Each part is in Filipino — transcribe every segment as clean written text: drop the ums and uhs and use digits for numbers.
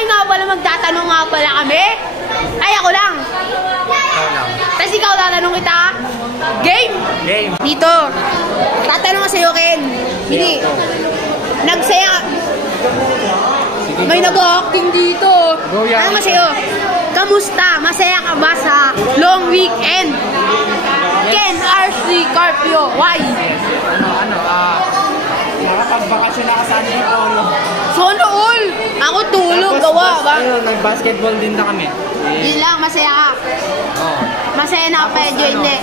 Ay, nga pala, magtatanong nga pala kami. Ay, ako lang. Tapos ikaw, tatanong kita. Game? Game. Dito. Tatanong ka sa'yo, Ken. Hindi. Nagsaya. May nag-acting dito. Ano ka sa'yo? Kamusta? Masaya ka ba sa long weekend? Ken R.C. Carpio. Why? Nakapagbakasyon na kasama ng Polo. Solo all. Ako tulog, gawa ba? Nag-basketball din na kami. Yun lang, masaya ka. Oo. Masaya na ka medyo, hindi.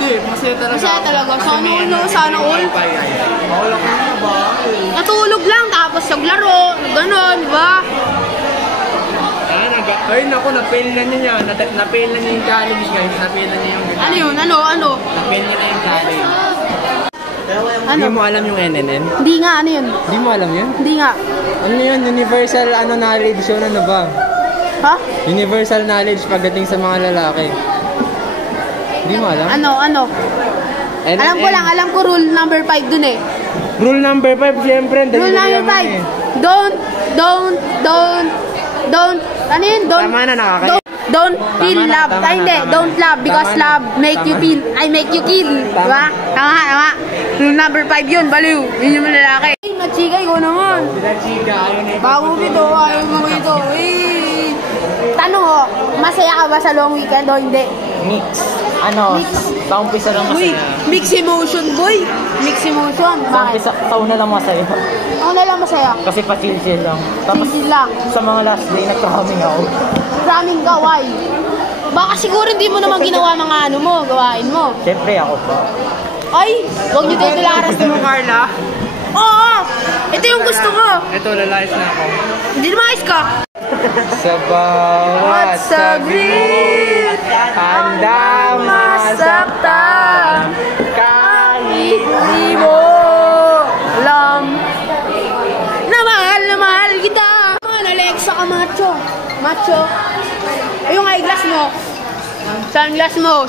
Hindi, masaya talaga. Masaya talaga. Sana all. Mawala ko na ba? Natulog lang, tapos naglaro. Ganon, di ba? Ay, naku, na-fail na niya. Na-fail na niya yung challenge, guys. Na-fail na niya yung... Ano yun? Ano? Na-fail na yung challenge. Ano? Hindi mo alam yung NNN? Hindi nga, ano yun? Hindi mo alam yun? Hindi nga. Ano yun? Universal knowledge yun, ano ba? Ha? Universal knowledge pagdating sa mga lalaki. Hindi mo alam? Ano? NNN. Alam ko rule number 5 dun eh. Rule number 5, siyempre. Rule number 5. Don't, ano yun? Tama na, nakakaya. Don't feel love. Ay, hindi. Don't love because love make you feel. Ay, make you kill. Diba? Tama. Rule number 5 yun, baliw. Yun yung lalaki. Ay, machika, ikaw naman. Bago ito, ayaw mo ito. Tanong ho, masaya ka ba sa long weekend o hindi? Mix. Paumpisa lang masaya. Mix emotion, boy. Mix emotion. Bakit? Tauna lang masaya. Ako na lang masaya. Kasi pa-chill lang. Tapos Chill lang. sa mga last day, nagka-humming ako. Raming ka, why? Baka siguro hindi mo naman ginawa mga gawain mo. Siyempre ako pa. Ay, huwag niyo dito laras. Gusto mo, Carla? Oo! Ito yung gusto ko. Ito, lalayas na ako. Hindi na maayos ka. Sa bawat saglit, handang masaktan, kahit Di mo alam na mahal kita. Alexa ka, macho. Ay, yung eyeglass mo. Sunglass mo.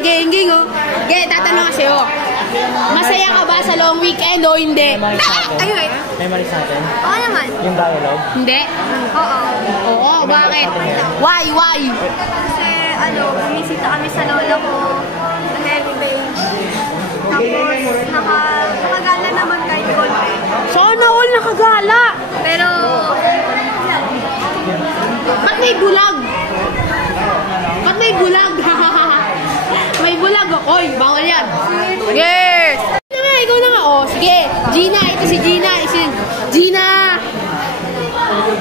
Geng, oh. Tatanong kasi, oh. Masaya ka ba sa long weekend o hindi? Memories natin? Oo naman. Yung dialogue? Hindi? Oo, bakit? Why? Kasi, bumisita kami sa lola ko, heritage. Tapos, nakagala naman kahit konti. Sana all nakagala. Pero, Ba't may bulag? May bulag. Oy, bawal yan. Yes! Ikaw na nga. Oh, sige. Gina, ito si Gina.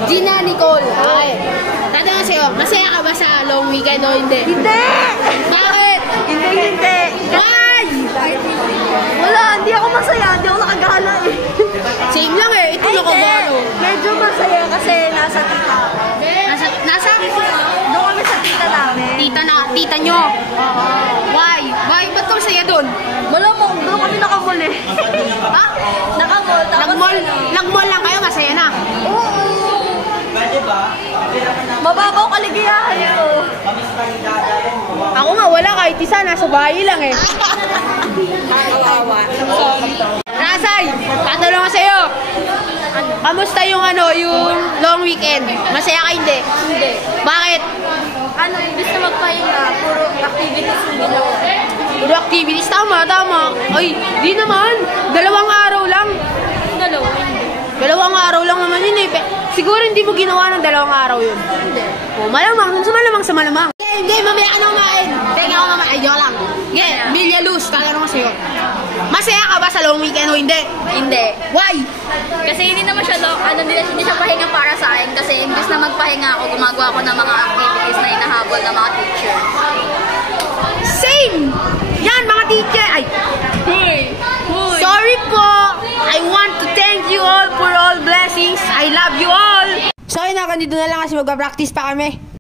Gina Nicole. Ay. Tatanong sa'yo, masaya ka ba sa long weekend o hindi? hindi! Bakit? Hindi! Why? Wala, hindi ako masaya, hindi ako nakagala eh. Same lang eh. Ito nakagalo. Medyo masaya kasi nasa tita. Nasa? Doon kami sa tita namin. Tita nyo? Why? Ba't ka masaya dun? Malamang, doon kami nakamol eh. Ha? Nakamol, tapos Nagmall lang kayo, masaya na. Oo. Mababaw kaligayahan ko. Ako nga, wala kahit isa, nasa bahay lang eh. Kawawa. Rasay, tatanong ko sa'yo. Kamusta yung yung long weekend? Masaya ka hindi? Hindi. Bakit? Imbis na magpahinga, puro activities yung ginawa. Puro activities, tama. Ay, di naman. 2 araw lang. Dalawa, hindi. 2 araw lang naman yun eh. Siguro hindi mo ginawa ng 2 araw yun. Hindi. Malamang. Hindi, mamaya ka na kumain. Teka ako mamaya, ay, joke lang. Milya Luz, tatanong ko sa'yo. Masaya ka ba sa long weekend o hindi? Hindi. Why? Kasi hindi naman siya, hindi siya pahinga para sa akin. Kasi imbis na magpahinga ako, gumagawa ko ng mga activities na hinahabol ng mga teacher. Same! Yan, mga teacher. Ay, sorry po. I want to thank you all for all blessings. I love you all. So, ganito na lang kasi magpa-practice pa kami.